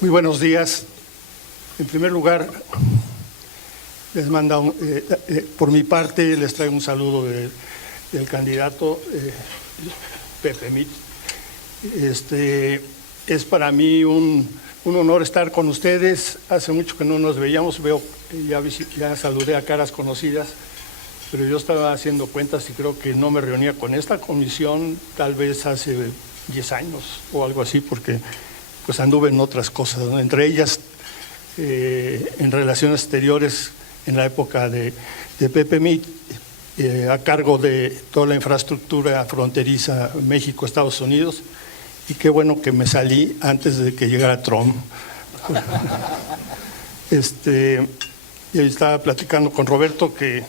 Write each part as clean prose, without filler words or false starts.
Muy buenos días. En primer lugar, les manda por mi parte les traigo un saludo del candidato Pepe Mit. Es para mí un honor estar con ustedes. Hace mucho que no nos veíamos, ya saludé a caras conocidas, pero yo estaba haciendo cuentas y creo que no me reunía con esta comisión tal vez hace 10 años o algo así, porque pues anduve en otras cosas, ¿no? Entre ellas en relaciones exteriores en la época de Pepe Mit, a cargo de toda la infraestructura fronteriza México-Estados Unidos, y qué bueno que me salí antes de que llegara Trump. Y estaba platicando con Roberto que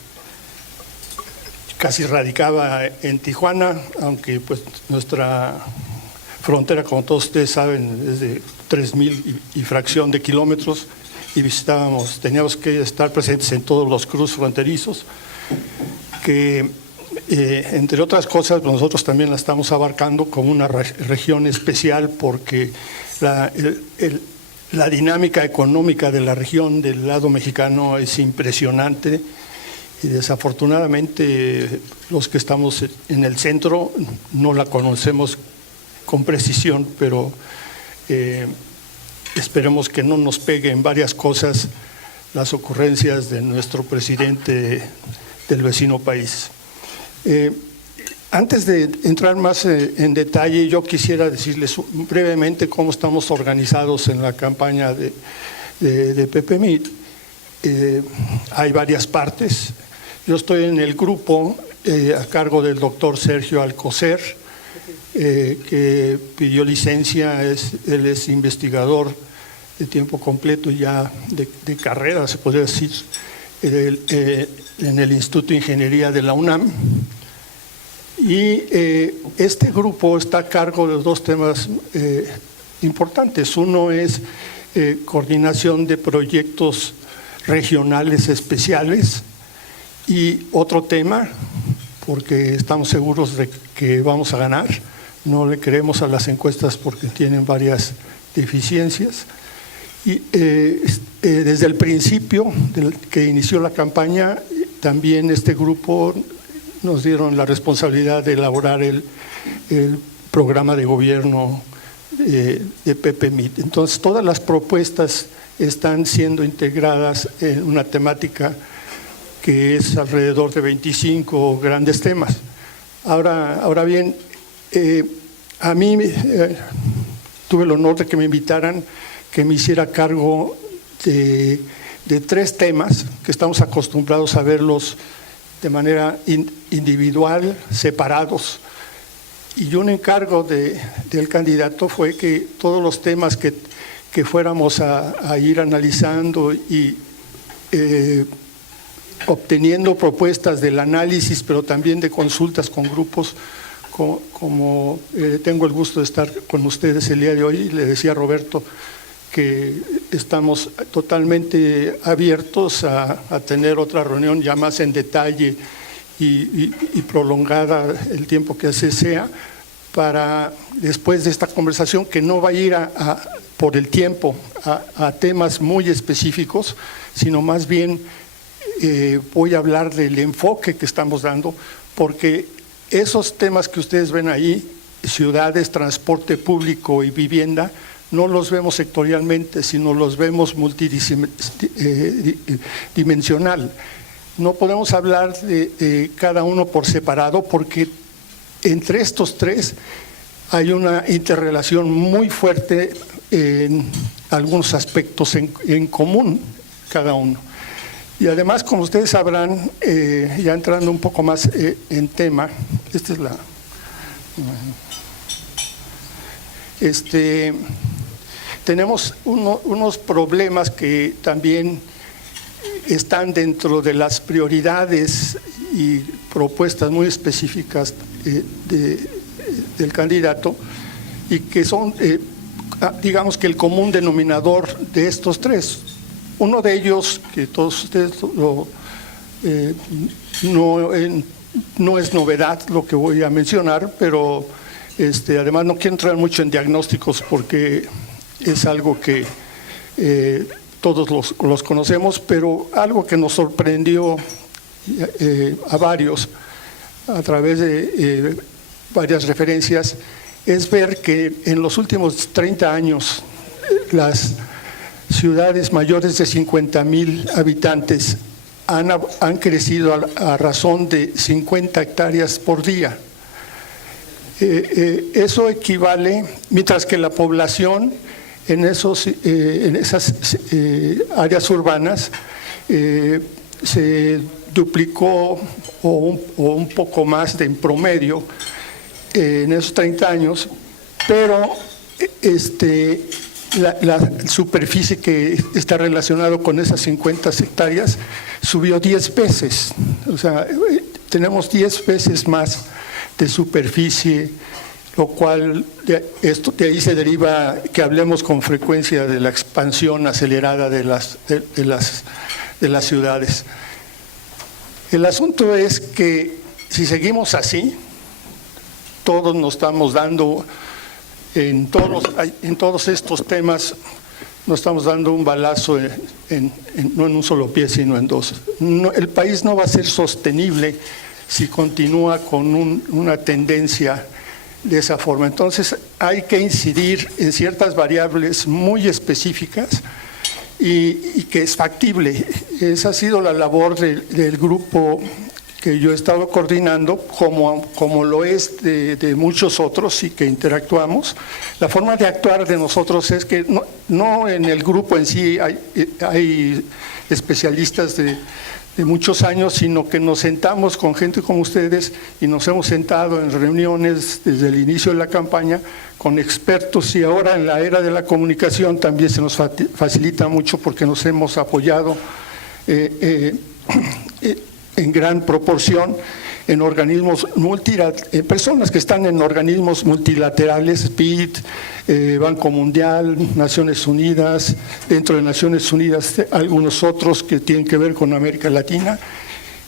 casi radicaba en Tijuana, aunque pues nuestra frontera, como todos ustedes saben, es de 3,000 y fracción de kilómetros, y teníamos que estar presentes en todos los cruces fronterizos, que entre otras cosas nosotros también la estamos abarcando como una región especial, porque la dinámica económica de la región del lado mexicano es impresionante, y desafortunadamente los que estamos en el centro no la conocemos con precisión, pero esperemos que no nos pegue en varias cosas las ocurrencias de nuestro presidente del vecino país. Antes de entrar más en detalle, yo quisiera decirles brevemente cómo estamos organizados en la campaña de Pepe Mit. Hay varias partes. Yo estoy en el grupo a cargo del doctor Sergio Alcocer, que pidió licencia. Él es investigador de tiempo completo ya de carrera, se podría decir, en el Instituto de Ingeniería de la UNAM. Y este grupo está a cargo de dos temas importantes. Uno es coordinación de proyectos regionales especiales, y otro tema, porque estamos seguros de que vamos a ganar, no le creemos a las encuestas porque tienen varias deficiencias. Y desde el principio que inició la campaña, también este grupo nos dieron la responsabilidad de elaborar el programa de gobierno de Pepe Mit. Entonces, todas las propuestas están siendo integradas en una temática que es alrededor de 25 grandes temas. Ahora bien, a mí tuve el honor de que me invitaran, que me hiciera cargo de 3 temas que estamos acostumbrados a verlos de manera individual, separados. Y un encargo del candidato fue que todos los temas que fuéramos a ir analizando y obteniendo propuestas del análisis, pero también de consultas con grupos, como tengo el gusto de estar con ustedes el día de hoy. Y le decía a Roberto que estamos totalmente abiertos a tener otra reunión ya más en detalle y prolongada el tiempo que así sea, para después de esta conversación, que no va a ir por el tiempo a temas muy específicos, sino más bien voy a hablar del enfoque que estamos dando, porque esos temas que ustedes ven ahí, ciudades, transporte público y vivienda, no los vemos sectorialmente, sino los vemos multidimensional. No podemos hablar de cada uno por separado, porque entre estos 3 hay una interrelación muy fuerte en algunos aspectos en común cada uno. Y además, como ustedes sabrán, ya entrando un poco más en tema, esta es tenemos unos problemas que también están dentro de las prioridades y propuestas muy específicas del candidato, y que son, digamos que el común denominador de estos 3. Uno de ellos, que todos ustedes no es novedad lo que voy a mencionar, pero además no quiero entrar mucho en diagnósticos, porque es algo que todos los conocemos, pero algo que nos sorprendió a varios a través de varias referencias es ver que en los últimos 30 años las ciudades mayores de 50,000 habitantes han crecido a razón de 50 hectáreas por día. Eso equivale, mientras que la población en esas áreas urbanas se duplicó o un poco más en promedio en esos 30 años, pero la superficie que está relacionada con esas 50 hectáreas subió 10 veces. O sea, tenemos 10 veces más de superficie, lo cual de ahí se deriva que hablemos con frecuencia de la expansión acelerada de las ciudades. El asunto es que si seguimos así, todos nos estamos dando, en todos estos temas, nos estamos dando un balazo no en un solo pie, sino en dos. El país no va a ser sostenible si continúa con una tendencia de esa forma. Entonces hay que incidir en ciertas variables muy específicas y que es factible. Esa ha sido la labor del grupo que yo he estado coordinando, como lo es de muchos otros y que interactuamos. La forma de actuar de nosotros es que no en el grupo en sí hay especialistas de muchos años, sino que nos sentamos con gente como ustedes y nos hemos sentado en reuniones desde el inicio de la campaña con expertos, y ahora en la era de la comunicación también se nos facilita mucho porque nos hemos apoyado en gran proporción en organismos personas que están en organismos multilaterales, BID, Banco Mundial, Naciones Unidas, dentro de Naciones Unidas algunos otros que tienen que ver con América Latina,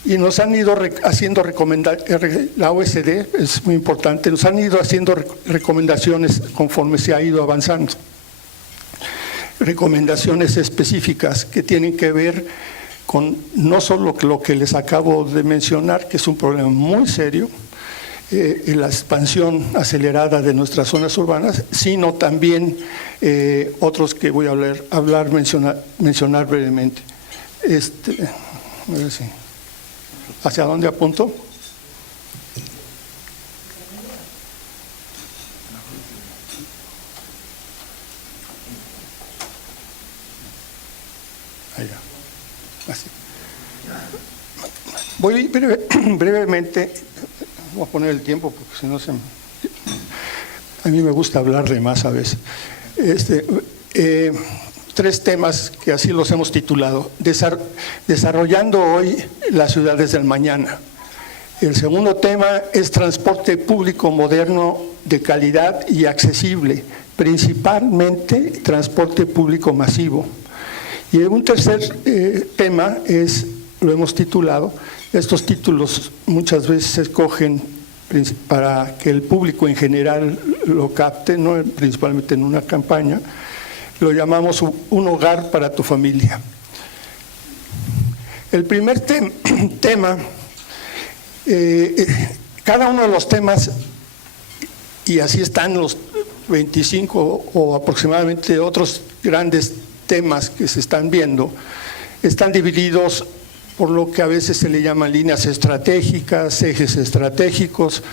y nos han ido haciendo recomendaciones. La OSD es muy importante, nos han ido haciendo recomendaciones conforme se ha ido avanzando, recomendaciones específicas que tienen que ver con no solo lo que les acabo de mencionar, que es un problema muy serio, la expansión acelerada de nuestras zonas urbanas, sino también otros que voy a mencionar brevemente. A ver si, ¿hacia dónde apunto? Allá. Así. Voy brevemente, voy a poner el tiempo porque si no a mí me gusta hablar de más a veces. Tres temas que así los hemos titulado: desarrollando hoy las ciudades del mañana. El segundo tema es transporte público moderno de calidad y accesible, principalmente transporte público masivo. Y un tercer tema lo hemos titulado, estos títulos muchas veces se escogen para que el público en general lo capte, ¿no? Principalmente en una campaña, lo llamamos Un hogar para tu familia. El primer tema, cada uno de los temas, y así están los 25 o aproximadamente otros grandes temas que se están viendo, están divididos por lo que a veces se le llaman líneas estratégicas, ejes estratégicos,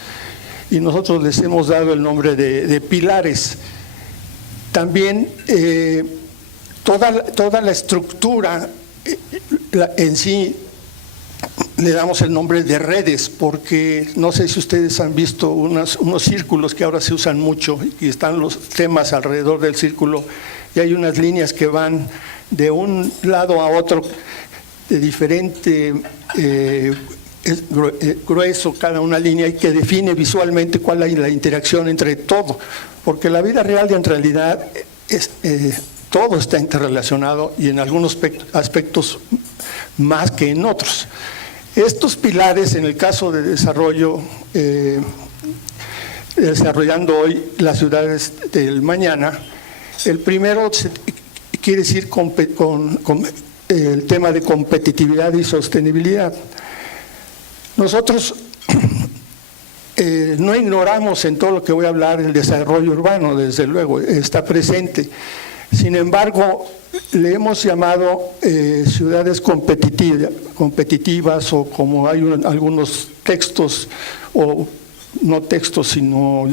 y nosotros les hemos dado el nombre de pilares. También toda la estructura en sí le damos el nombre de redes, porque no sé si ustedes han visto unos círculos que ahora se usan mucho y están los temas alrededor del círculo, y hay unas líneas que van de un lado a otro de diferente grueso cada una línea, y que define visualmente cuál es la interacción entre todo, porque la vida real en realidad todo está interrelacionado, y en algunos aspectos más que en otros. Estos pilares, en el caso de desarrollo, desarrollando hoy las ciudades del mañana, El primero quiere decir con el tema de competitividad y sostenibilidad. Nosotros no ignoramos en todo lo que voy a hablar el desarrollo urbano, desde luego, está presente. Sin embargo, le hemos llamado ciudades competitivas, o como hay algunos textos, o no textos, sino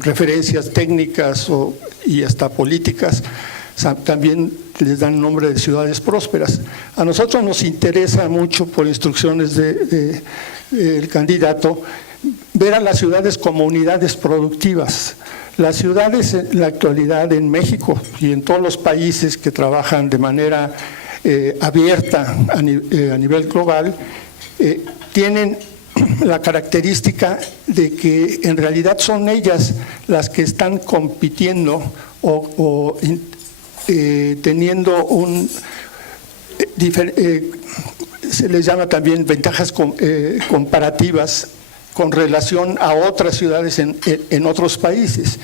referencias técnicas y hasta políticas, también les dan nombre de ciudades prósperas. A nosotros nos interesa mucho, por instrucciones del candidato, ver a las ciudades como unidades productivas. Las ciudades en la actualidad en México y en todos los países que trabajan de manera abierta a nivel global, tienen la característica de que en realidad son ellas las que están compitiendo o teniendo se les llama también ventajas comparativas con relación a otras ciudades en otros países.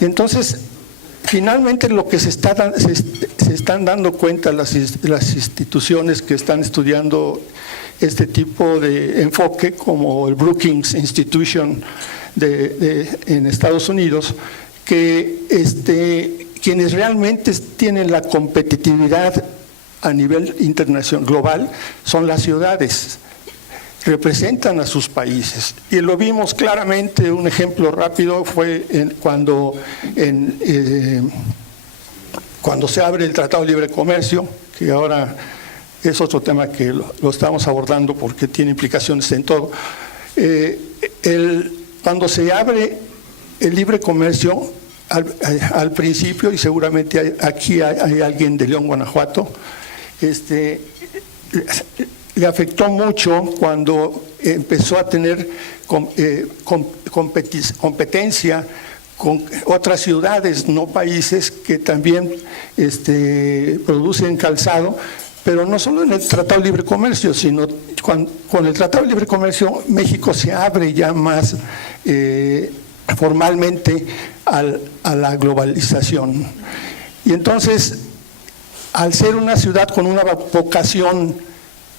Entonces, finalmente lo que se están dando cuenta las instituciones que están estudiando este tipo de enfoque, como el Brookings Institution en Estados Unidos, que quienes realmente tienen la competitividad a nivel internacional, global, son las ciudades. Representan a sus países. Y lo vimos claramente, un ejemplo rápido fue cuando se abre el Tratado de Libre Comercio, que ahora es otro tema que lo estamos abordando porque tiene implicaciones en todo. Cuando se abre el libre comercio, al principio, y seguramente aquí hay alguien de León, Guanajuato, le afectó mucho cuando empezó a tener competencia con otras ciudades, no países, que también producen calzado, pero no solo en el Tratado de Libre Comercio, sino con el Tratado de Libre Comercio México se abre ya más formalmente a la globalización. Y entonces, al ser una ciudad con una vocación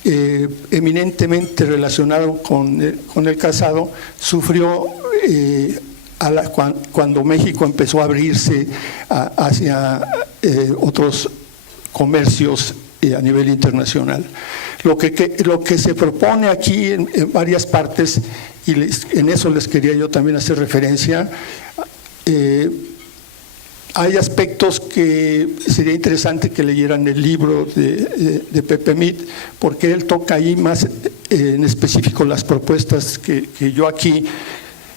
eminentemente relacionado con el calzado, sufrió cuando México empezó a abrirse hacia otros comercios a nivel internacional. Lo que se propone aquí en varias partes, y en eso les quería yo también hacer referencia, hay aspectos que sería interesante que leyeran el libro de Pepe Mit, porque él toca ahí más en específico las propuestas que yo aquí,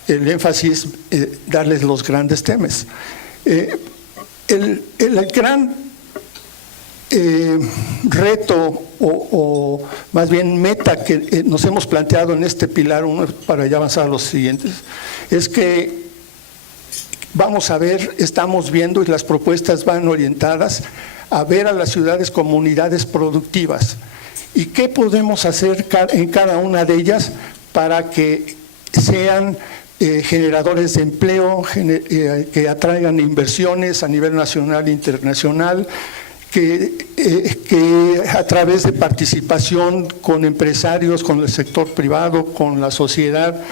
el énfasis es darles los grandes temas. El gran reto o más bien meta que nos hemos planteado en este pilar 1, para ya avanzar a los siguientes, es que vamos a ver, estamos viendo, y las propuestas van orientadas a ver a las ciudades como unidades productivas. ¿Y qué podemos hacer en cada una de ellas para que sean generadores de empleo, que atraigan inversiones a nivel nacional e internacional, que a través de participación con empresarios, con el sector privado, con la sociedad,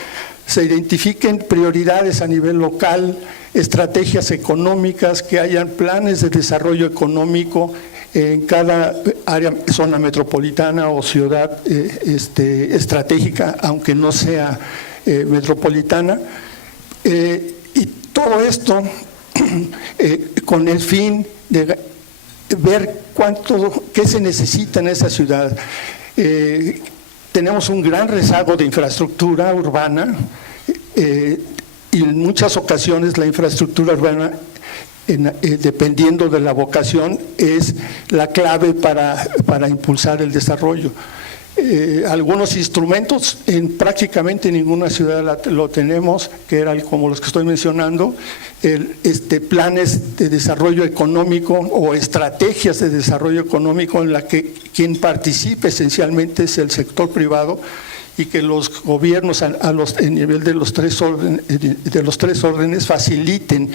se identifiquen prioridades a nivel local, estrategias económicas, que hayan planes de desarrollo económico en cada área, zona metropolitana o ciudad estratégica, aunque no sea metropolitana, y todo esto con el fin de ver qué se necesita en esa ciudad. Tenemos un gran rezago de infraestructura urbana, y en muchas ocasiones la infraestructura urbana, dependiendo de la vocación, es la clave para impulsar el desarrollo. Algunos instrumentos prácticamente ninguna ciudad lo tenemos, que eran como los que estoy mencionando, planes de desarrollo económico o estrategias de desarrollo económico en la que quien participe esencialmente es el sector privado, y que los gobiernos en nivel de los tres órdenes faciliten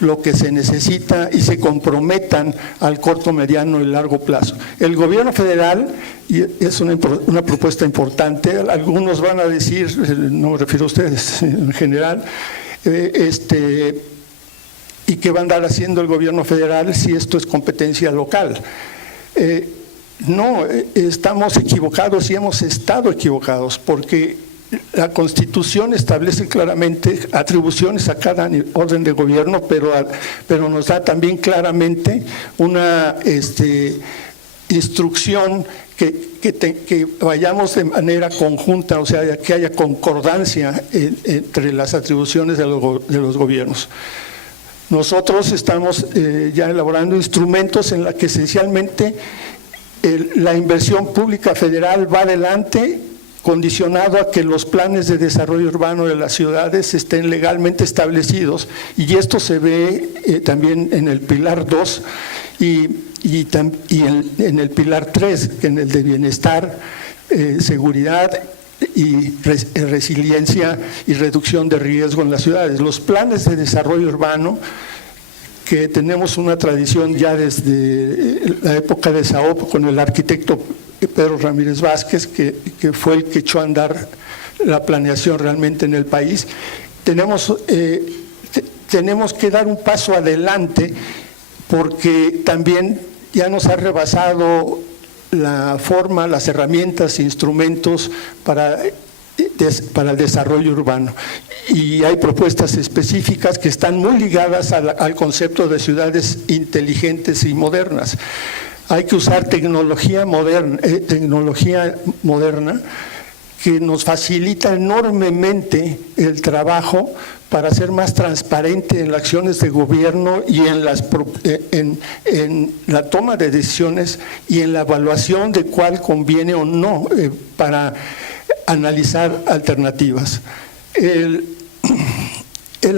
lo que se necesita y se comprometan al corto, mediano y largo plazo. El gobierno federal, y es una propuesta importante, algunos van a decir, no me refiero a ustedes en general, y qué va a andar haciendo el gobierno federal si esto es competencia local. No, estamos equivocados y hemos estado equivocados, porque la Constitución establece claramente atribuciones a cada orden de gobierno, pero nos da también claramente una instrucción que vayamos de manera conjunta, o sea, que haya concordancia entre las atribuciones de los gobiernos. Nosotros estamos ya elaborando instrumentos en los que esencialmente la inversión pública federal va adelante, condicionado a que los planes de desarrollo urbano de las ciudades estén legalmente establecidos, y esto se ve también en el Pilar 2 y en el Pilar 3, que en el de bienestar, seguridad y resiliencia y reducción de riesgo en las ciudades. Los planes de desarrollo urbano, que tenemos una tradición ya desde la época de Saopo con el arquitecto Pedro Ramírez Vázquez, que fue el que echó a andar la planeación realmente en el país, tenemos que dar un paso adelante, porque también ya nos ha rebasado la forma, las herramientas, instrumentos para el desarrollo urbano. Y hay propuestas específicas que están muy ligadas al concepto de ciudades inteligentes y modernas. Hay que usar tecnología moderna que nos facilita enormemente el trabajo para ser más transparente en las acciones de gobierno y en la toma de decisiones y en la evaluación de cuál conviene o no para analizar alternativas. El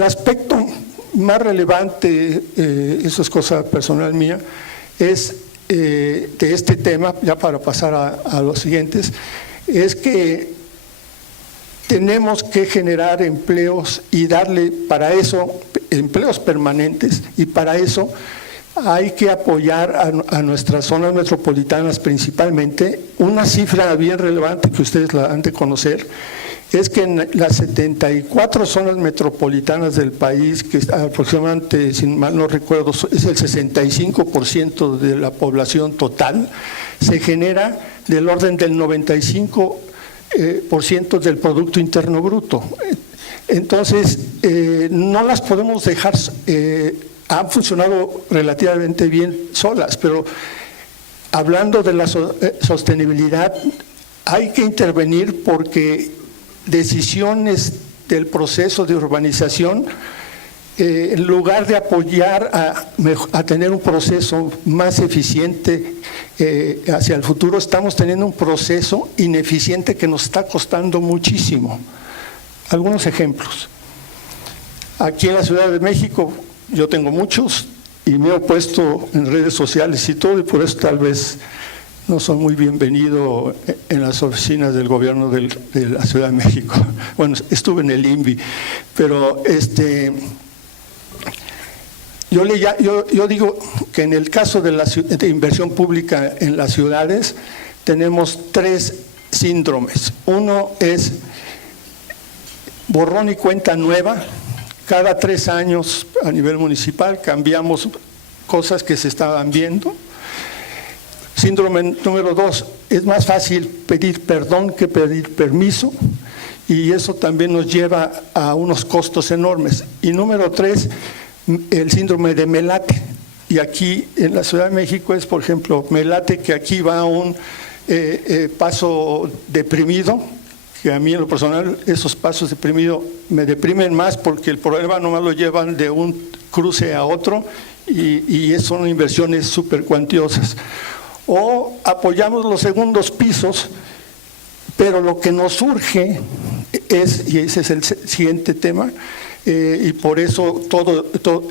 aspecto más relevante, eso es cosa personal mía, es de este tema, ya para pasar a los siguientes, es que tenemos que generar empleos y darle para eso empleos permanentes, y para eso hay que apoyar a nuestras zonas metropolitanas principalmente. Una cifra bien relevante que ustedes la han de conocer es que en las 74 zonas metropolitanas del país, que aproximadamente, si mal no recuerdo, es el 65% de la población total, se genera del orden del 95% del Producto Interno Bruto. Entonces, no las podemos dejar, han funcionado relativamente bien solas, pero hablando de la sostenibilidad, hay que intervenir, porque decisiones del proceso de urbanización, en lugar de apoyar a tener un proceso más eficiente hacia el futuro, estamos teniendo un proceso ineficiente que nos está costando muchísimo. Algunos ejemplos. Aquí en la Ciudad de México, yo tengo muchos y me he opuesto en redes sociales y todo, y por eso tal vez no soy muy bienvenido en las oficinas del gobierno de la Ciudad de México. Bueno, estuve en el INVI, pero yo digo que en el caso de inversión pública en las ciudades tenemos tres síndromes. Uno es borrón y cuenta nueva. Cada 3 años a nivel municipal cambiamos cosas que se estaban viendo. Síndrome número 2, es más fácil pedir perdón que pedir permiso, y eso también nos lleva a unos costos enormes. Y número 3, el síndrome de Melate. Y aquí en la Ciudad de México es, por ejemplo, Melate, que aquí va a un paso deprimido, que a mí en lo personal esos pasos deprimidos me deprimen más, porque el problema nomás lo llevan de un cruce a otro, y son inversiones súper cuantiosas. O apoyamos los segundos pisos, pero lo que nos surge es, y ese es el siguiente tema, y por eso todos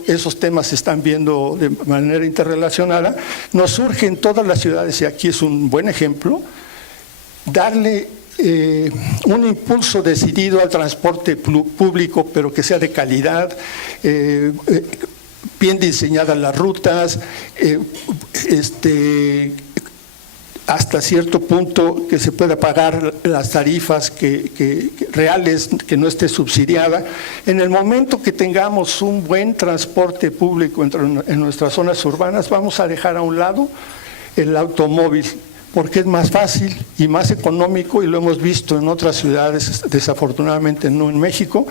esos temas se están viendo de manera interrelacionada, nos surge en todas las ciudades, y aquí es un buen ejemplo, darle un impulso decidido al transporte público, pero que sea de calidad, bien diseñadas las rutas, hasta cierto punto que se pueda pagar las tarifas reales, que no esté subsidiada. En el momento que tengamos un buen transporte público en nuestras zonas urbanas, vamos a dejar a un lado el automóvil, porque es más fácil y más económico, y lo hemos visto en otras ciudades, desafortunadamente no en México,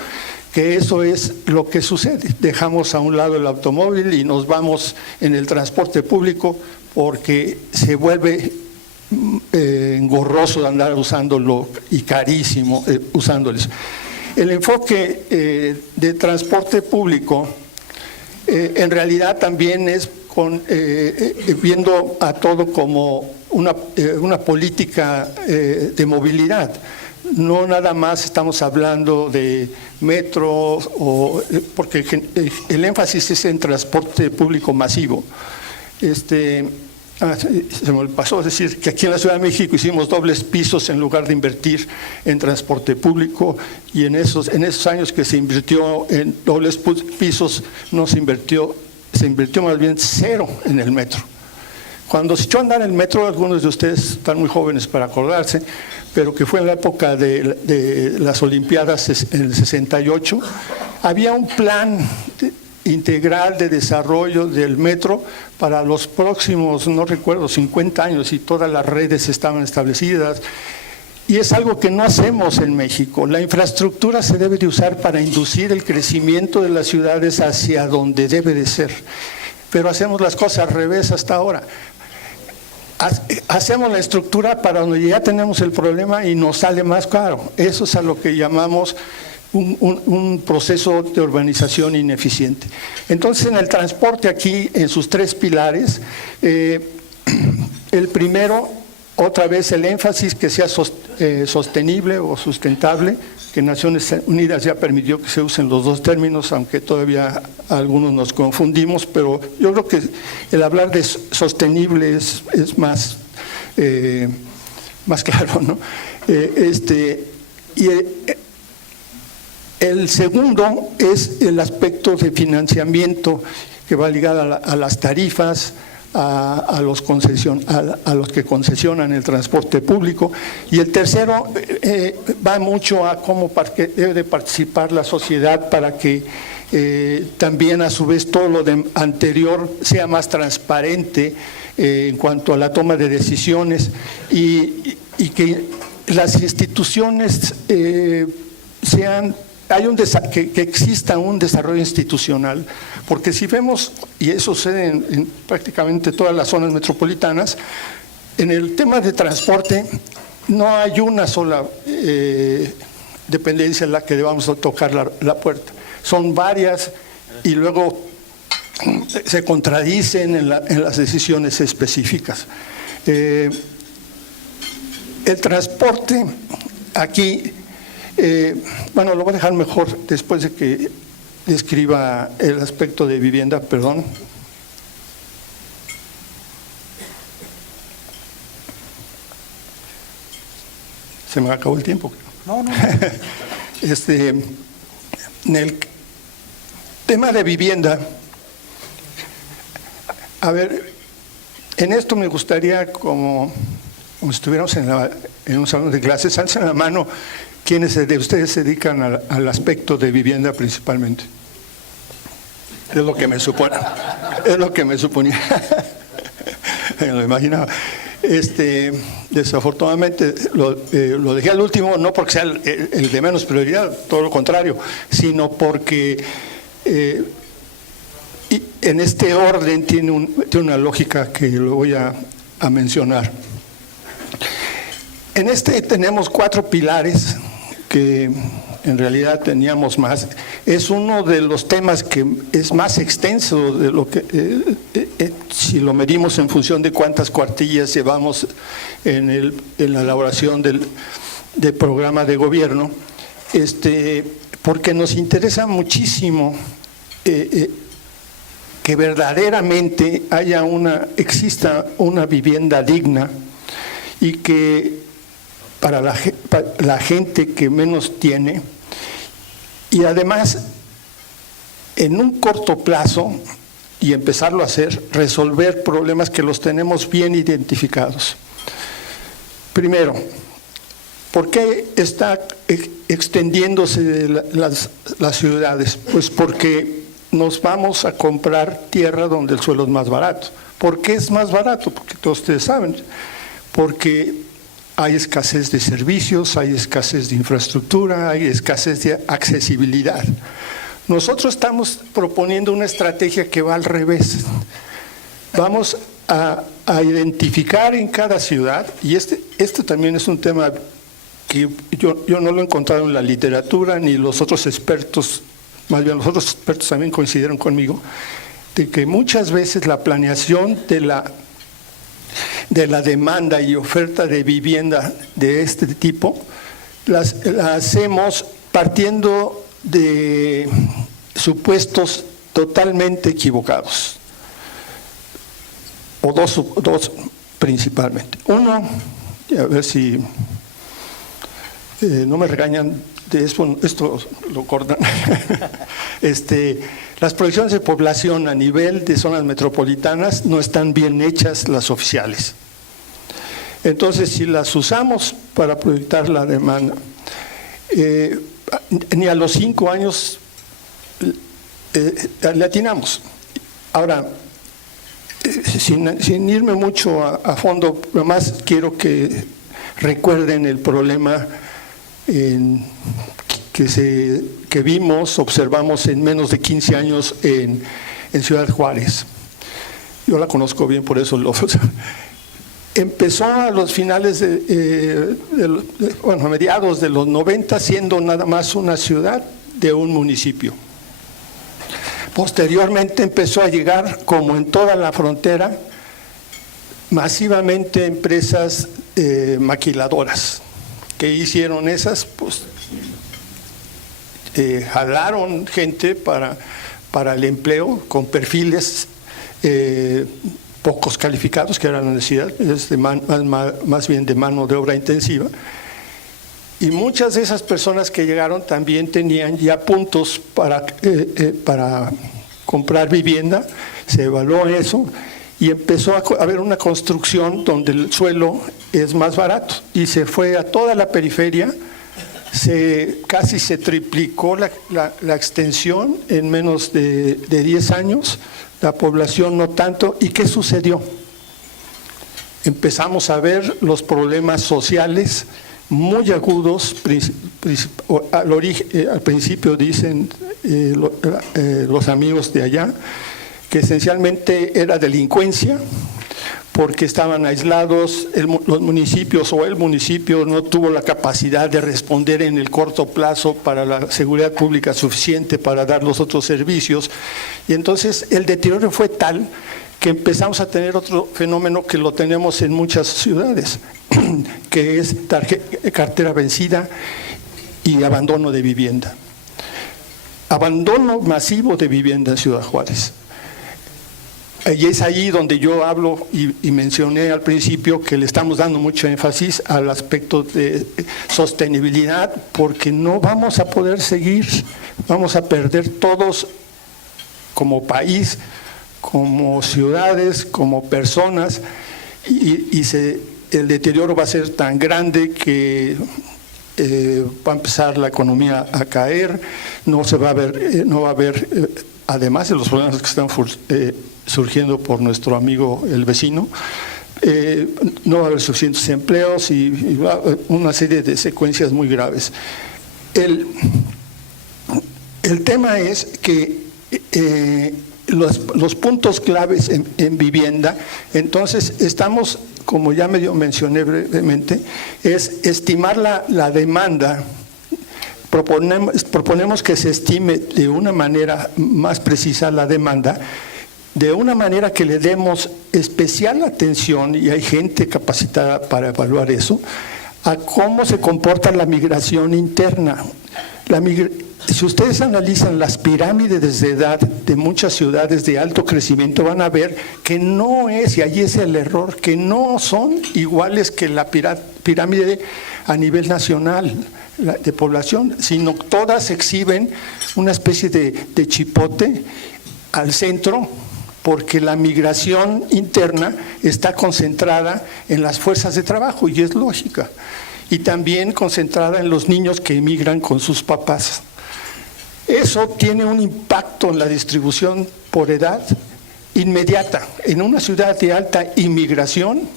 que eso es lo que sucede. Dejamos a un lado el automóvil y nos vamos en el transporte público porque se vuelve engorroso de andar usándolo y carísimo usándolo. El enfoque de transporte público en realidad también es viendo a todo como una política de movilidad. No nada más estamos hablando de metro, porque el énfasis es en transporte público masivo. Se me pasó a decir que aquí en la Ciudad de México hicimos dobles pisos en lugar de invertir en transporte público, y en esos años que se invirtió en dobles pisos se invirtió más bien cero en el metro. Cuando se echó a andar el metro, algunos de ustedes están muy jóvenes para acordarse, pero que fue en la época de las Olimpiadas en el 68, había un plan integral de desarrollo del metro para los próximos, no recuerdo, 50 años, y todas las redes estaban establecidas. Y es algo que no hacemos en México. La infraestructura se debe de usar para inducir el crecimiento de las ciudades hacia donde debe de ser. Pero hacemos las cosas al revés hasta ahora. Hacemos la estructura para donde ya tenemos el problema y nos sale más caro. Eso es a lo que llamamos un proceso de urbanización ineficiente. Entonces, en el transporte aquí, en sus tres pilares, el primero, otra vez el énfasis que sea sostenible o sustentable, que Naciones Unidas ya permitió que se usen los dos términos, aunque todavía algunos nos confundimos, pero yo creo que el hablar de sostenible es más claro, ¿no? El segundo es el aspecto de financiamiento, que va ligado a las tarifas, a los que concesionan el transporte público. Y el tercero va mucho a cómo debe de participar la sociedad para que también a su vez todo lo anterior sea más transparente en cuanto a la toma de decisiones, y que las instituciones que exista un desarrollo institucional, porque si vemos, y eso sucede en prácticamente todas las zonas metropolitanas, en el tema de transporte no hay una sola dependencia en la que debamos tocar la puerta. Son varias y luego se contradicen en las decisiones específicas. El transporte aquí, bueno, lo voy a dejar mejor después de que describa el aspecto de vivienda, perdón. Se me acabó el tiempo. No. En el tema de vivienda, a ver, en esto me gustaría, como si estuviéramos en un salón de clases, alcen la mano quienes de ustedes se dedican al aspecto de vivienda principalmente. Es lo que me supone. Es lo que me suponía. Me lo imaginaba. Desafortunadamente lo dejé al último, no porque sea el de menos prioridad, todo lo contrario, sino porque en este orden tiene una lógica que lo voy a mencionar. En tenemos 4 pilares, que en realidad teníamos más. Es uno de los temas que es más extenso de lo que, si lo medimos en función de cuántas cuartillas llevamos en la elaboración del programa de gobierno, porque nos interesa muchísimo que verdaderamente exista una vivienda digna, y que para la gente que menos tiene, y además en un corto plazo, y empezarlo a hacer, resolver problemas que los tenemos bien identificados. Primero, ¿por qué está extendiéndose las ciudades? Pues porque nos vamos a comprar tierra donde el suelo es más barato. ¿Por qué es más barato? Porque todos ustedes saben, porque hay escasez de servicios, hay escasez de infraestructura, hay escasez de accesibilidad. Nosotros estamos proponiendo una estrategia que va al revés. Vamos a identificar en cada ciudad, y este también es un tema que yo no lo he encontrado en la literatura, ni los otros expertos, más bien los otros expertos también coincidieron conmigo, de que muchas veces la planeación de la demanda y oferta de vivienda de este tipo la hacemos partiendo de supuestos totalmente equivocados, o dos principalmente. Uno, a ver si no me regañan de esto lo cortan. Las proyecciones de población a nivel de zonas metropolitanas no están bien hechas, las oficiales. Entonces, si las usamos para proyectar la demanda, ni a los 5 años le atinamos. Ahora, sin irme mucho a fondo, además quiero que recuerden el problema que vimos, observamos en menos de 15 años en Ciudad Juárez. Yo la conozco bien, por eso empezó a los finales a mediados de los 90, siendo nada más una ciudad de un municipio. Posteriormente empezó a llegar, como en toda la frontera, masivamente empresas maquiladoras. ¿Qué hicieron esas? Pues jalaron gente para el empleo con perfiles pocos calificados, que era la necesidad, más bien de mano de obra intensiva. Y muchas de esas personas que llegaron también tenían ya puntos para comprar vivienda. Se evaluó eso y empezó a haber una construcción donde el suelo es más barato, y se fue a toda la periferia. Casi se triplicó la extensión en menos de 10 años, la población no tanto. ¿Y qué sucedió? Empezamos a ver los problemas sociales muy agudos. Al principio dicen los amigos de allá que esencialmente era delincuencia, porque estaban aislados, los municipios o el municipio no tuvo la capacidad de responder en el corto plazo para la seguridad pública suficiente para dar los otros servicios, y entonces el deterioro fue tal que empezamos a tener otro fenómeno que lo tenemos en muchas ciudades, que es cartera vencida y abandono de vivienda. Abandono masivo de vivienda en Ciudad Juárez. Y es ahí donde yo hablo y mencioné al principio que le estamos dando mucho énfasis al aspecto de sostenibilidad, porque no vamos a poder seguir, vamos a perder todos como país, como ciudades, como personas, y el deterioro va a ser tan grande que va a empezar la economía a caer, no va a haber, además de los problemas que están surgiendo por nuestro amigo el vecino, no va a haber suficientes empleos y una serie de secuencias muy graves. El tema es que los puntos claves en vivienda, entonces estamos, como ya medio mencioné brevemente, es estimar la demanda. Proponemos que se estime de una manera más precisa la demanda, de una manera que le demos especial atención, y hay gente capacitada para evaluar eso, a cómo se comporta la migración interna. si ustedes analizan las pirámides de edad de muchas ciudades de alto crecimiento, van a ver que no es, y allí es el error, que no son iguales que la pirámide a nivel nacional de población, sino todas exhiben una especie de chipote al centro, porque la migración interna está concentrada en las fuerzas de trabajo, y es lógica, y también concentrada en los niños que emigran con sus papás. Eso tiene un impacto en la distribución por edad inmediata. En una ciudad de alta inmigración,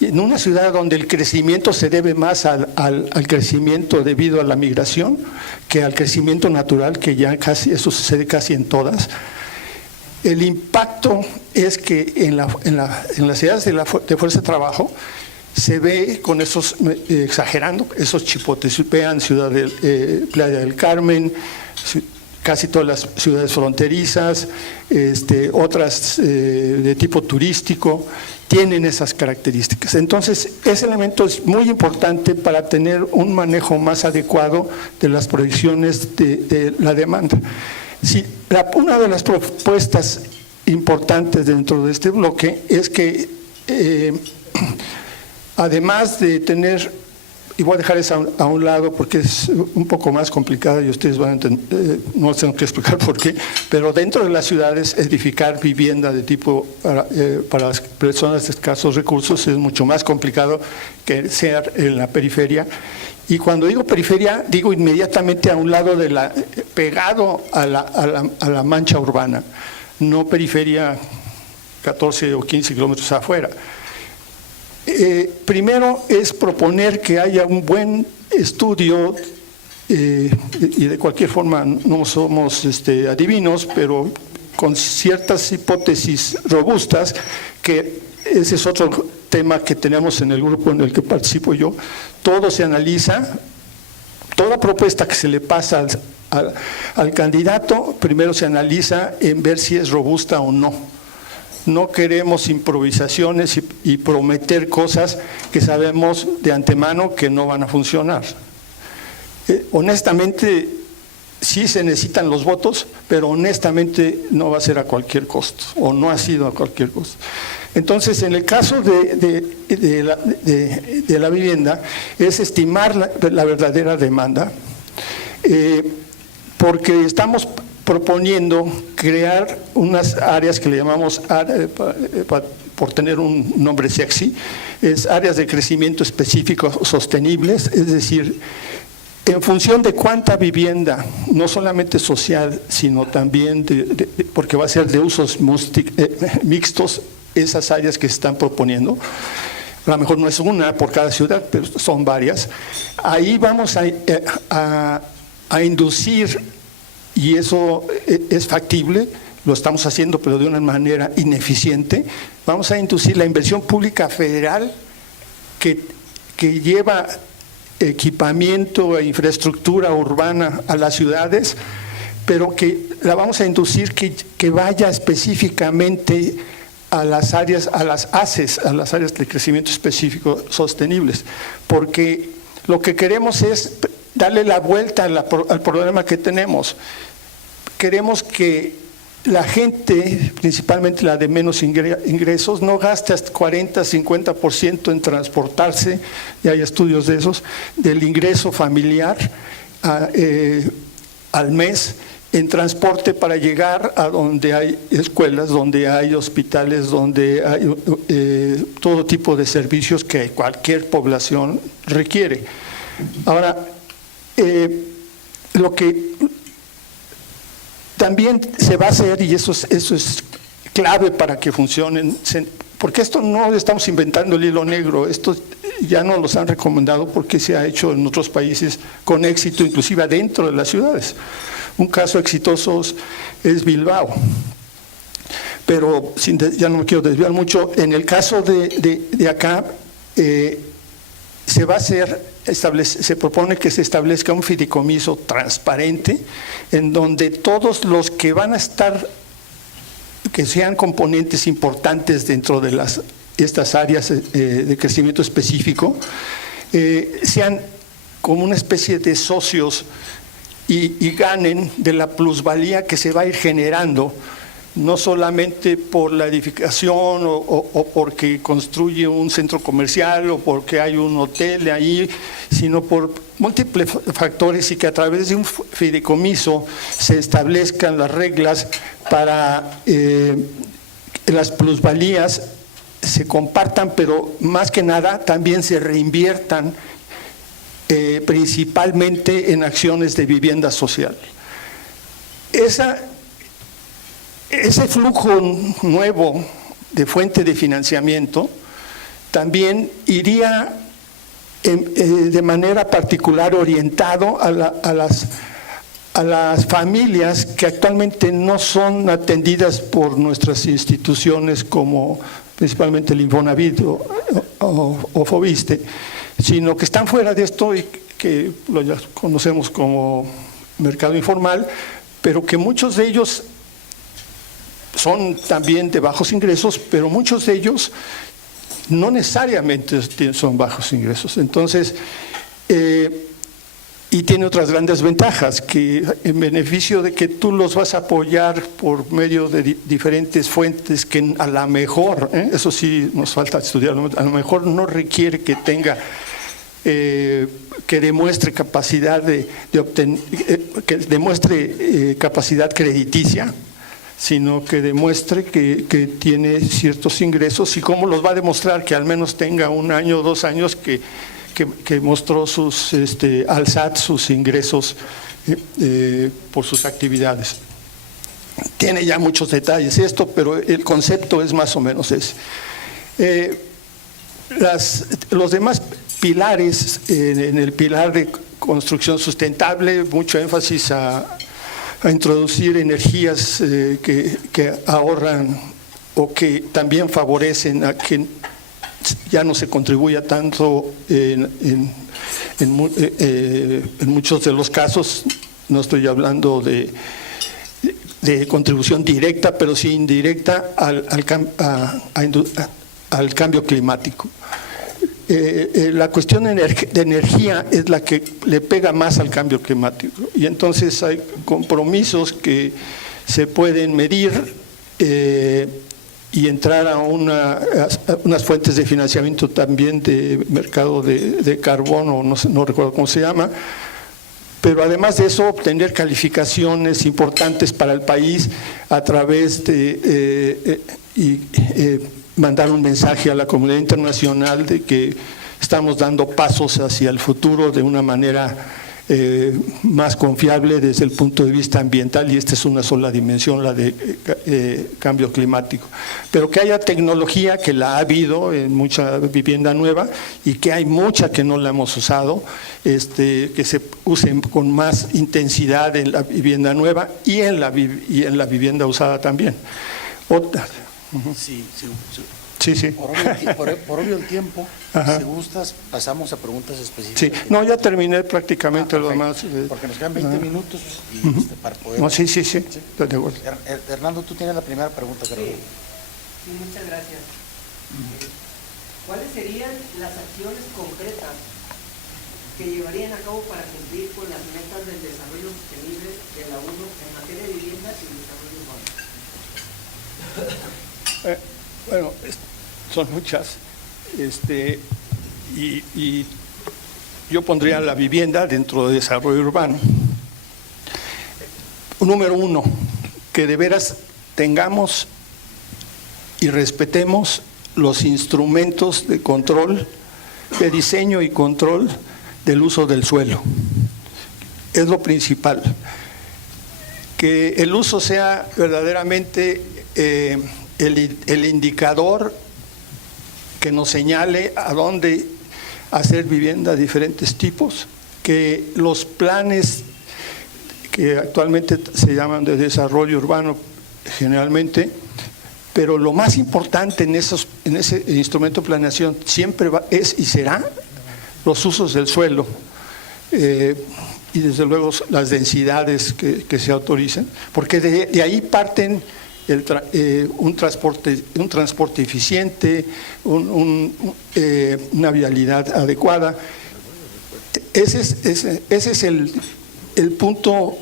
en una ciudad donde el crecimiento se debe más al crecimiento debido a la migración que al crecimiento natural, que ya casi, eso sucede casi en todas, el impacto es que en las ciudades de fuerza de trabajo se ve con esos, exagerando, esos chipotes. Vean Playa del Carmen, casi todas las ciudades fronterizas, otras de tipo turístico, tienen esas características. Entonces, ese elemento es muy importante para tener un manejo más adecuado de las proyecciones de la demanda. Sí, una de las propuestas importantes dentro de este bloque es que, además de tener, y voy a dejar eso a un lado porque es un poco más complicada y ustedes van a entender, no les tengo que explicar por qué, pero dentro de las ciudades edificar vivienda de tipo para las personas de escasos recursos es mucho más complicado que sea en la periferia. Y cuando digo periferia, digo inmediatamente a un lado pegado a la mancha urbana, no periferia 14 o 15 kilómetros afuera. Primero es proponer que haya un buen estudio, y de cualquier forma no somos adivinos, pero con ciertas hipótesis robustas, que ese es otro tema que tenemos en el grupo en el que participo yo. Todo se analiza, toda propuesta que se le pasa al candidato, primero se analiza en ver si es robusta o no. No queremos improvisaciones y prometer cosas que sabemos de antemano que no van a funcionar. Honestamente, sí se necesitan los votos, pero honestamente no va a ser a cualquier costo, o no ha sido a cualquier costo. Entonces, en el caso de la vivienda, es estimar la verdadera demanda, porque estamos proponiendo crear unas áreas que le llamamos, por tener un nombre sexy, es áreas de crecimiento específicos sostenibles, es decir, en función de cuánta vivienda, no solamente social, sino también, porque va a ser de usos mixtos, esas áreas que se están proponiendo. A lo mejor no es una por cada ciudad, pero son varias. Ahí vamos a inducir, y eso es factible, lo estamos haciendo pero de una manera ineficiente, vamos a inducir la inversión pública federal que lleva equipamiento e infraestructura urbana a las ciudades, pero que la vamos a inducir que vaya específicamente a las áreas, a las ACES, a las áreas de crecimiento específico sostenibles, porque lo que queremos es darle la vuelta al problema que tenemos. Queremos que la gente, principalmente la de menos ingresos, no gaste hasta 40-50% en transportarse, y hay estudios de esos, del ingreso familiar al mes en transporte para llegar a donde hay escuelas, donde hay hospitales, donde hay todo tipo de servicios que cualquier población requiere. Ahora, lo que también se va a hacer, y eso es clave para que funcionen, porque esto no estamos inventando el hilo negro, esto ya nos los han recomendado porque se ha hecho en otros países con éxito, inclusive adentro de las ciudades. Un caso exitoso es Bilbao, pero ya no me quiero desviar mucho. En el caso de acá, se va a hacer, se propone que se establezca un fideicomiso transparente en donde todos los que van a estar, que sean componentes importantes dentro de estas áreas de crecimiento específico, sean como una especie de socios y ganen de la plusvalía que se va a ir generando, no solamente por la edificación o porque construye un centro comercial o porque hay un hotel ahí, sino por múltiples factores, y que a través de un fideicomiso se establezcan las reglas para las plusvalías se compartan, pero más que nada también se reinviertan principalmente en acciones de vivienda social. Ese flujo nuevo de fuente de financiamiento también iría de manera particular orientado a las familias que actualmente no son atendidas por nuestras instituciones, como principalmente el Infonavit o Foviste, sino que están fuera de esto y que lo ya conocemos como mercado informal, pero que muchos de ellos son también de bajos ingresos, pero muchos de ellos no necesariamente son bajos ingresos. Entonces, y tiene otras grandes ventajas, que en beneficio de que tú los vas a apoyar por medio de diferentes fuentes que a lo mejor, eso sí nos falta estudiarlo, a lo mejor no requiere que tenga, que demuestre capacidad que demuestre capacidad crediticia, sino que demuestre que tiene ciertos ingresos. ¿Y cómo los va a demostrar? Que al menos tenga 1 año o 2 años que mostró al SAT sus ingresos por sus actividades. Tiene ya muchos detalles esto, pero el concepto es más o menos ese. Los demás pilares, en el pilar de construcción sustentable, mucho énfasis a introducir energías que ahorran o que también favorecen a que ya no se contribuya tanto en muchos de los casos. No estoy hablando de contribución directa, pero sí indirecta al cambio climático. La cuestión de energía es la que le pega más al cambio climático, y entonces hay compromisos que se pueden medir y entrar a unas fuentes de financiamiento también de mercado de carbono, no recuerdo cómo se llama, pero además de eso obtener calificaciones importantes para el país a través de mandar un mensaje a la comunidad internacional de que estamos dando pasos hacia el futuro de una manera más confiable desde el punto de vista ambiental, y esta es una sola dimensión, la de cambio climático. Pero que haya tecnología, que la ha habido en mucha vivienda nueva, y que hay mucha que no la hemos usado, que se usen con más intensidad en la vivienda nueva y en la vivienda usada también. Otra. Sí. Sí. Por obvio el tiempo, si gustas, pasamos a preguntas específicas. Sí, no, ya terminé prácticamente lo demás. Porque nos quedan 20 minutos y para poder… No, sí. Hernando, tú tienes la primera pregunta, creo. Sí, muchas gracias. ¿Cuáles serían las acciones concretas que llevarían a cabo para cumplir con las metas del desarrollo sostenible de la ONU en materia de vivienda y desarrollo urbano? Bueno, son muchas, y yo pondría la vivienda dentro de desarrollo urbano. Número 1, que de veras tengamos y respetemos los instrumentos de control, de diseño y control del uso del suelo. Es lo principal. Que el uso sea verdaderamente el indicador que nos señale a dónde hacer vivienda de diferentes tipos, que los planes que actualmente se llaman de desarrollo urbano generalmente, pero lo más importante en ese instrumento de planeación siempre es y será los usos del suelo, y desde luego las densidades que se autoricen, porque de ahí parten un transporte eficiente, una vialidad adecuada. Ese es el punto,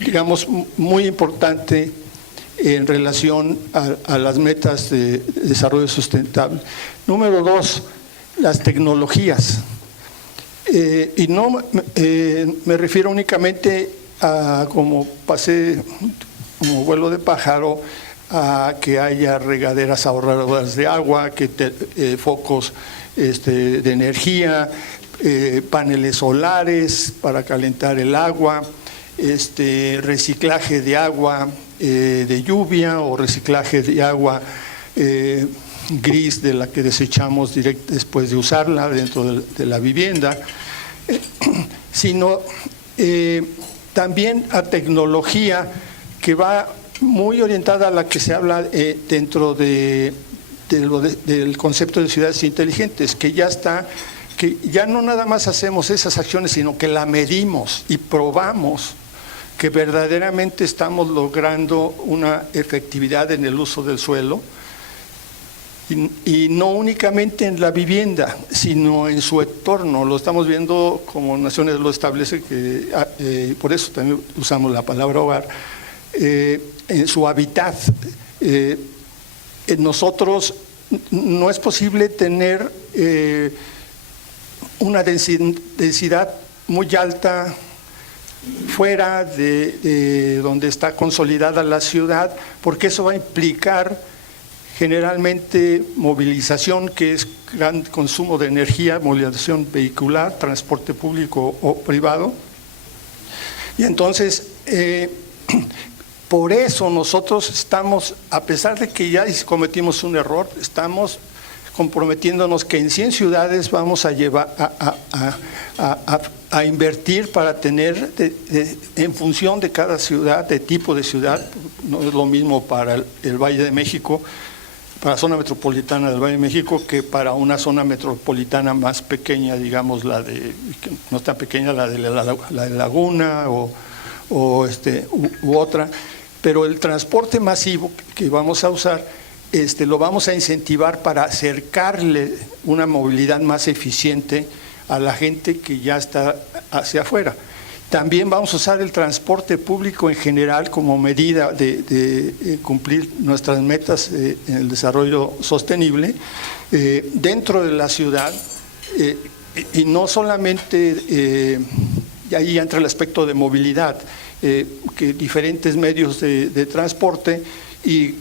digamos, muy importante en relación a las metas de desarrollo sustentable. Número 2, las tecnologías. Y no me refiero únicamente a, como pasé como vuelo de pájaro, a que haya regaderas ahorradoras de agua, focos de energía, paneles solares para calentar el agua, reciclaje de agua de lluvia o reciclaje de agua gris de la que desechamos después de usarla dentro de la vivienda, sino también a tecnología que va muy orientada a la que se habla dentro del concepto de ciudades inteligentes, que ya no nada más hacemos esas acciones, sino que la medimos y probamos que verdaderamente estamos logrando una efectividad en el uso del suelo, y no únicamente en la vivienda, sino en su entorno. Lo estamos viendo como Naciones lo establece, por eso también usamos la palabra hogar, en su hábitat. Nosotros no es posible tener una densidad muy alta fuera de donde está consolidada la ciudad, porque eso va a implicar generalmente movilización, que es gran consumo de energía, movilización vehicular, transporte público o privado. Y entonces, por eso nosotros estamos, a pesar de que ya cometimos un error, estamos comprometiéndonos que en 100 ciudades vamos a llevar a invertir para tener, en función de cada ciudad, de tipo de ciudad. No es lo mismo para el Valle de México, para la zona metropolitana del Valle de México, que para una zona metropolitana más pequeña, digamos, que no tan pequeña, la de Laguna u otra. Pero el transporte masivo que vamos a usar, lo vamos a incentivar para acercarle una movilidad más eficiente a la gente que ya está hacia afuera. También vamos a usar el transporte público en general como medida de cumplir nuestras metas en el desarrollo sostenible dentro de la ciudad, y no solamente, y ahí entra el aspecto de movilidad, que diferentes medios de transporte y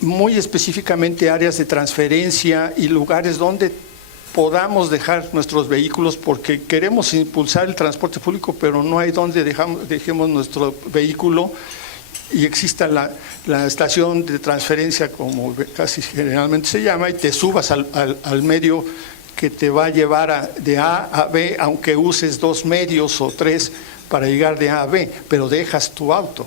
muy específicamente áreas de transferencia y lugares donde podamos dejar nuestros vehículos, porque queremos impulsar el transporte público, pero no hay donde dejemos nuestro vehículo y exista la estación de transferencia, como casi generalmente se llama, y te subas al medio que te va a llevar de A a B, aunque uses 2 medios o 3 para llegar de A a B, pero dejas tu auto.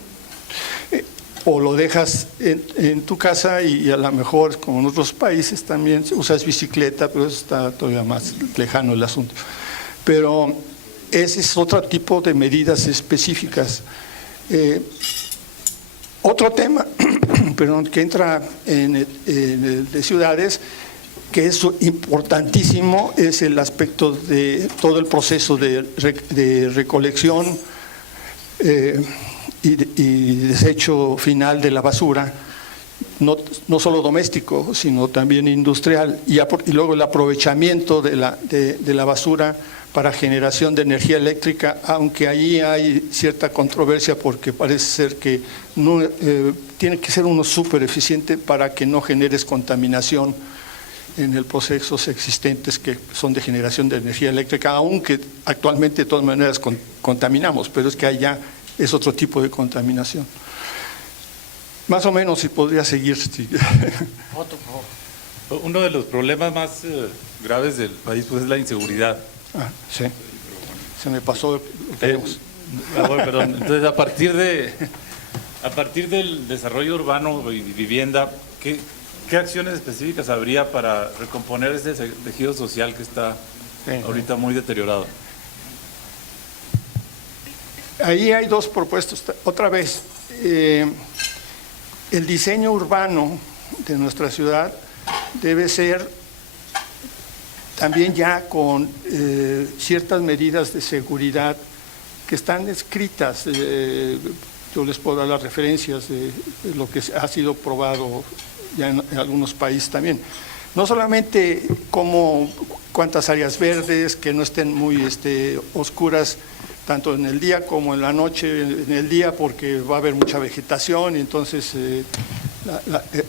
O lo dejas en tu casa, y a lo mejor, como en otros países, también usas bicicleta, pero eso está todavía más lejano el asunto. Pero ese es otro tipo de medidas específicas. Otro tema que entra en el de ciudades, que es importantísimo, es el aspecto de todo el proceso de recolección y desecho final de la basura, no solo doméstico, sino también industrial, y luego el aprovechamiento de la basura para generación de energía eléctrica, aunque ahí hay cierta controversia, porque parece ser que no, tiene que ser uno súper eficiente para que no generes contaminación en los procesos existentes que son de generación de energía eléctrica, aunque actualmente de todas maneras contaminamos, pero es que allá es otro tipo de contaminación. Más o menos, si podría seguir. Sí. Uno de los problemas más graves del país, pues, es la inseguridad. Sí, se me pasó. Perdón. Entonces, a partir del desarrollo urbano y vivienda, ¿qué acciones específicas habría para recomponer ese tejido social que está ahorita muy deteriorado? Ahí hay 2 propuestas. Otra vez, el diseño urbano de nuestra ciudad debe ser también ya con ciertas medidas de seguridad que están escritas. Yo les puedo dar las referencias de lo que ha sido probado ya en algunos países también. No solamente cuántas áreas verdes, que no estén muy oscuras tanto en el día como en la noche. En el día porque va a haber mucha vegetación y entonces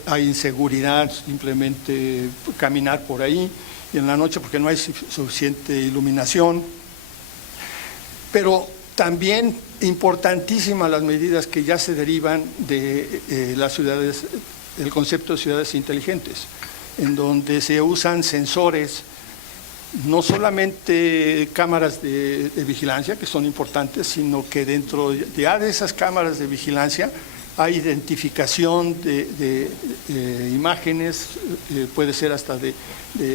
hay inseguridad simplemente caminar por ahí, y en la noche porque no hay suficiente iluminación. Pero también importantísimas las medidas que ya se derivan de las ciudades, el concepto de ciudades inteligentes, en donde se usan sensores, no solamente cámaras de vigilancia, que son importantes, sino que dentro ya de esas cámaras de vigilancia hay identificación de imágenes, puede ser hasta de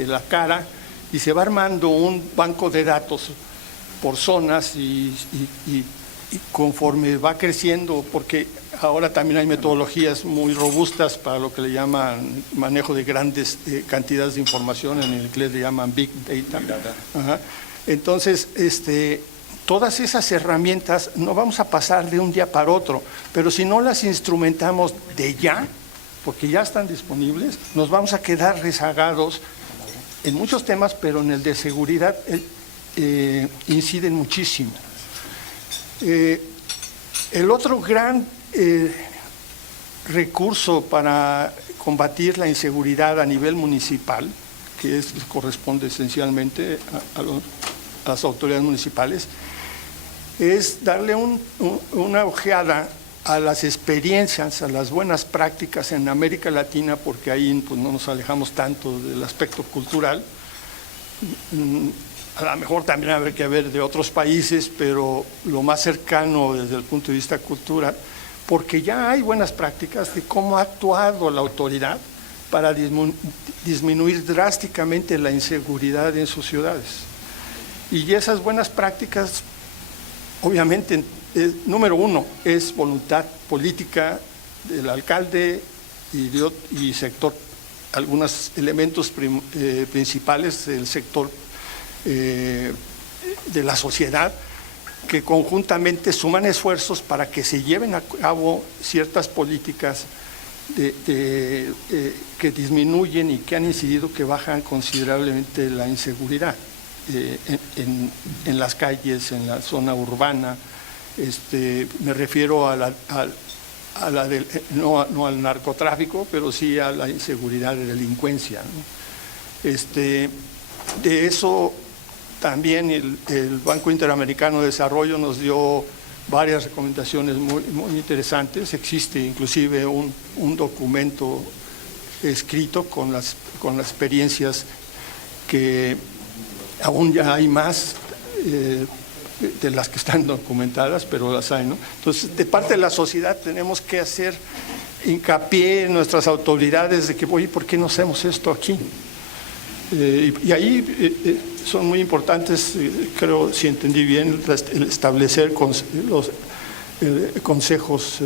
la cara, y se va armando un banco de datos por zonas y conforme va creciendo, porque ahora también hay metodologías muy robustas para lo que le llaman manejo de grandes cantidades de información, en inglés le llaman Big Data. Ajá. Entonces, todas esas herramientas no vamos a pasar de un día para otro, pero si no las instrumentamos de ya, porque ya están disponibles, nos vamos a quedar rezagados en muchos temas, pero en el de seguridad inciden muchísimo. El otro gran recurso para combatir la inseguridad a nivel municipal, que corresponde esencialmente a las autoridades municipales, es darle una ojeada a las experiencias, a las buenas prácticas en América Latina, porque ahí pues, no nos alejamos tanto del aspecto cultural. A lo mejor también habrá que ver de otros países, pero lo más cercano desde el punto de vista cultural, porque ya hay buenas prácticas de cómo ha actuado la autoridad para disminuir drásticamente la inseguridad en sus ciudades. Y esas buenas prácticas, obviamente, número uno, es voluntad política del alcalde y sector, algunos elementos principales del sector de la sociedad, que conjuntamente suman esfuerzos para que se lleven a cabo ciertas políticas que disminuyen y que han incidido, que bajan considerablemente la inseguridad en las calles, en la zona urbana. Me refiero no al narcotráfico, pero sí a la inseguridad de delincuencia, ¿no? De eso también el Banco Interamericano de Desarrollo nos dio varias recomendaciones muy, muy interesantes. Existe inclusive un documento escrito con las experiencias, que aún ya hay más de las que están documentadas, pero las hay, ¿no? Entonces, de parte de la sociedad tenemos que hacer hincapié en nuestras autoridades de que, oye, ¿por qué no hacemos esto aquí? Y ahí son muy importantes, creo, si entendí bien, el establecer los consejos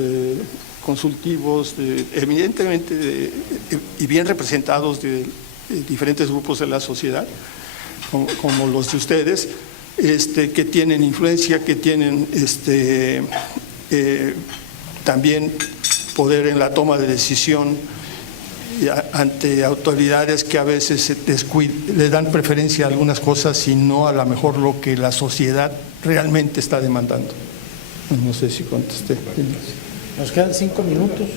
consultivos, evidentemente y bien representados de diferentes grupos de la sociedad, como los de ustedes, que tienen influencia, que tienen también poder en la toma de decisión ante autoridades que a veces le dan preferencia a algunas cosas y no a lo mejor lo que la sociedad realmente está demandando. No sé si contesté. Nos quedan 5 minutos.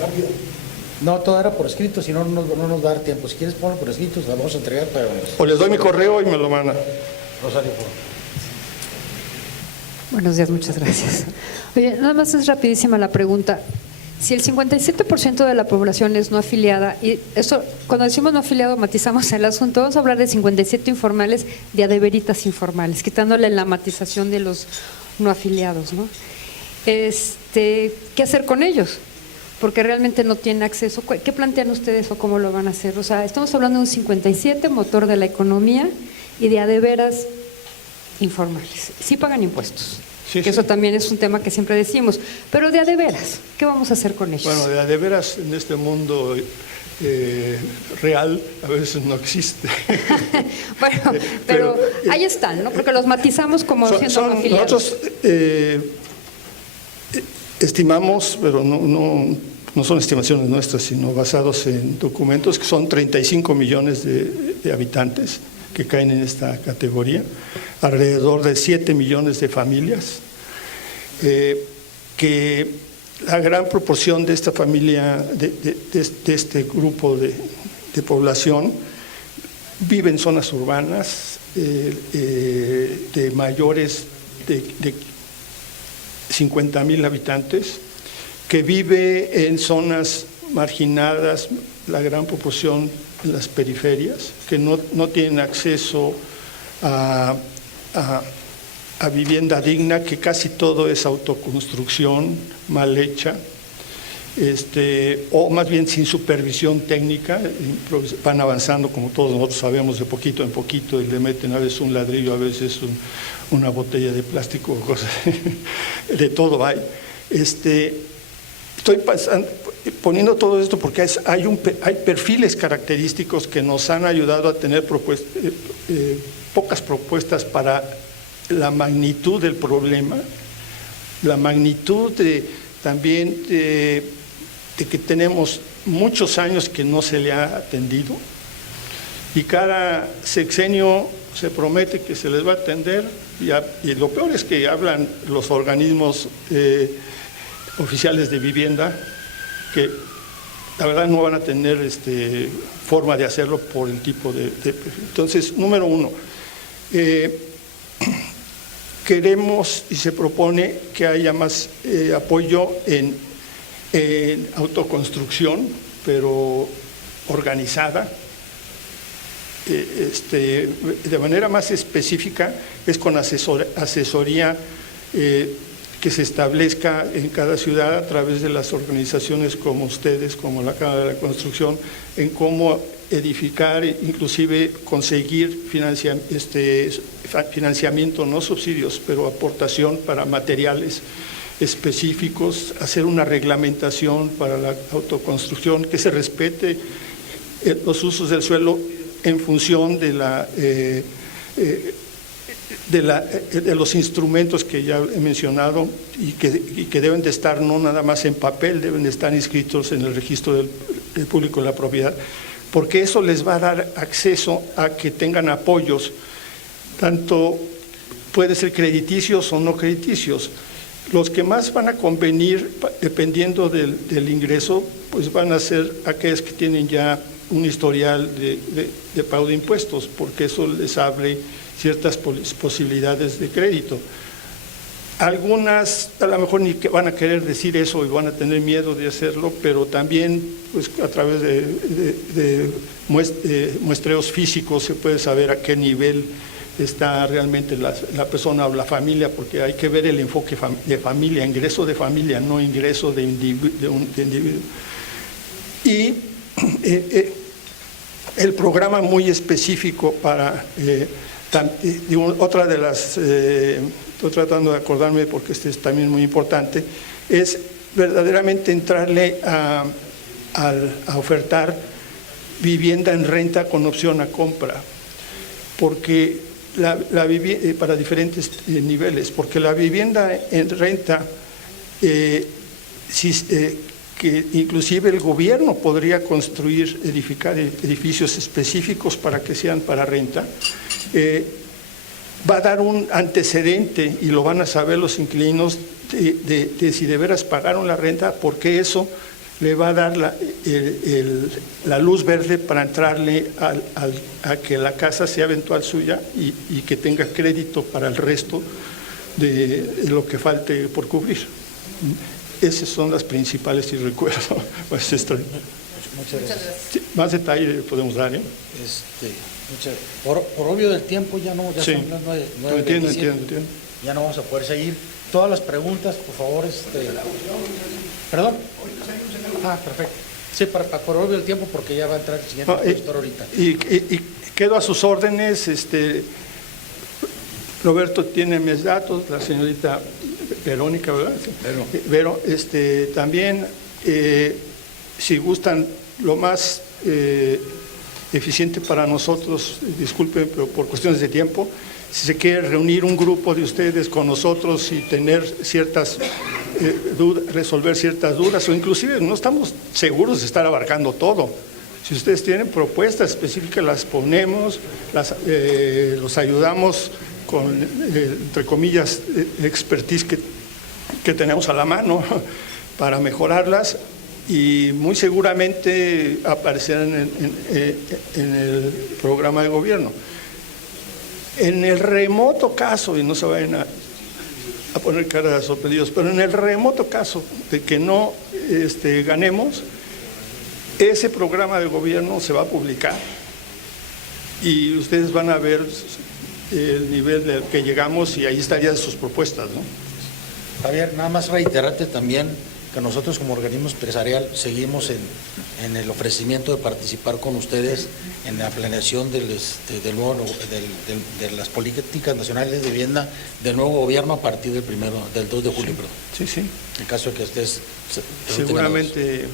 Rápido. No, todo era por escrito, si no, no nos va a dar tiempo. Si quieres ponlo por escrito, la vamos a entregar para... O les doy mi correo y me lo mandan. Rosario, por favor. Buenos días, muchas gracias. Oye, nada más es rapidísima la pregunta. Si el 57% de la población es no afiliada, y eso, cuando decimos no afiliado, matizamos el asunto, vamos a hablar de 57 informales, de adeveritas informales, quitándole la matización de los no afiliados, ¿no? ¿Qué hacer con ellos? Porque realmente no tienen acceso. ¿Qué plantean ustedes o cómo lo van a hacer? O sea, estamos hablando de un 57, motor de la economía, y de adeveras informales. Sí pagan impuestos. Sí, que eso también es un tema que siempre decimos, pero de adeveras, ¿qué vamos a hacer con ellos? Bueno, de adeveras en este mundo real a veces no existe. Bueno, pero ahí están, ¿no? Porque los matizamos como siendo no afiliados. Nosotros estimamos, pero no son estimaciones nuestras, sino basados en documentos, que son 35 millones de habitantes que caen en esta categoría, alrededor de 7 millones de familias, que la gran proporción de esta familia, de este grupo de población, vive en zonas urbanas de mayores de 50,000 habitantes, que vive en zonas marginadas, la gran proporción en las periferias, que no tienen acceso a vivienda digna, que casi todo es autoconstrucción mal hecha, o más bien sin supervisión técnica. Van avanzando, como todos nosotros sabemos, de poquito en poquito, y le meten a veces un ladrillo, a veces una botella de plástico, cosas de todo hay. Estoy poniendo todo esto porque hay perfiles característicos que nos han ayudado a tener pocas propuestas para la magnitud del problema, la magnitud también de que tenemos muchos años que no se le ha atendido, y cada sexenio se promete que se les va a atender, y lo peor es que hablan los organismos oficiales de vivienda, que la verdad no van a tener forma de hacerlo por el tipo de Entonces, número uno, queremos y se propone que haya más apoyo en autoconstrucción, pero organizada. De manera más específica es con asesoría que se establezca en cada ciudad a través de las organizaciones como ustedes, como la Cámara de la Construcción, en cómo edificar, inclusive conseguir financiamiento, no subsidios, pero aportación para materiales específicos, hacer una reglamentación para la autoconstrucción, que se respete los usos del suelo en función de los instrumentos que ya he mencionado, y que deben de estar no nada más en papel, deben de estar inscritos en el registro del público de la propiedad, porque eso les va a dar acceso a que tengan apoyos, tanto puede ser crediticios o no crediticios. Los que más van a convenir, dependiendo del ingreso, pues van a ser aquellos que tienen ya un historial de pago de impuestos, porque eso les abre ciertas posibilidades de crédito. Algunas a lo mejor ni van a querer decir eso y van a tener miedo de hacerlo, pero también pues, a través de muestreos físicos se puede saber a qué nivel está realmente la persona o la familia, porque hay que ver el enfoque de familia, ingreso de familia, no ingreso de individuo. Y el programa muy específico para otra de las, estoy tratando de acordarme porque este es también muy importante, es verdaderamente entrarle a ofertar vivienda en renta con opción a compra, porque para diferentes niveles, porque la vivienda en renta, que inclusive el gobierno podría edificar edificios específicos para que sean para renta, va a dar un antecedente, y lo van a saber los inquilinos, de si de veras pagaron la renta, porque eso le va a dar la luz verde para entrarle a que la casa sea eventual suya y que tenga crédito para el resto de lo que falte por cubrir. Esas son las principales, si recuerdo. Pues muchas gracias. Sí, más detalle podemos dar, ¿eh? Por obvio del tiempo ya Sí. son las 9:27. Entiendo. Ya no vamos a poder seguir. Todas las preguntas, por favor. ¿Perdón? Perfecto. Sí, por obvio del tiempo, porque ya va a entrar el siguiente expositor ahorita. Y quedo a sus órdenes. Roberto tiene mis datos, la señorita Verónica, ¿verdad? Pero también, si gustan, lo más eficiente para nosotros, disculpen, pero por cuestiones de tiempo, si se quiere reunir un grupo de ustedes con nosotros y tener ciertas resolver ciertas dudas, o inclusive no estamos seguros de estar abarcando todo. Si ustedes tienen propuestas específicas, las ponemos, los ayudamos con, entre comillas, expertise que tenemos a la mano para mejorarlas, y muy seguramente aparecerán en el programa de gobierno. En el remoto caso, y no se vayan a poner cara de sorprendidos, pero en el remoto caso de que no ganemos, ese programa de gobierno se va a publicar y ustedes van a ver el nivel del que llegamos, y ahí estarían sus propuestas, ¿no? Javier, nada más reiterarte también que nosotros como organismo empresarial seguimos en el ofrecimiento de participar con ustedes en la planeación de las políticas nacionales de vivienda del nuevo gobierno a partir del 2 de julio. Sí, sí. En caso de que estés... Seguramente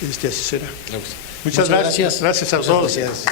así será. Claro que sí. Muchas gracias. Gracias a todos. Gracias.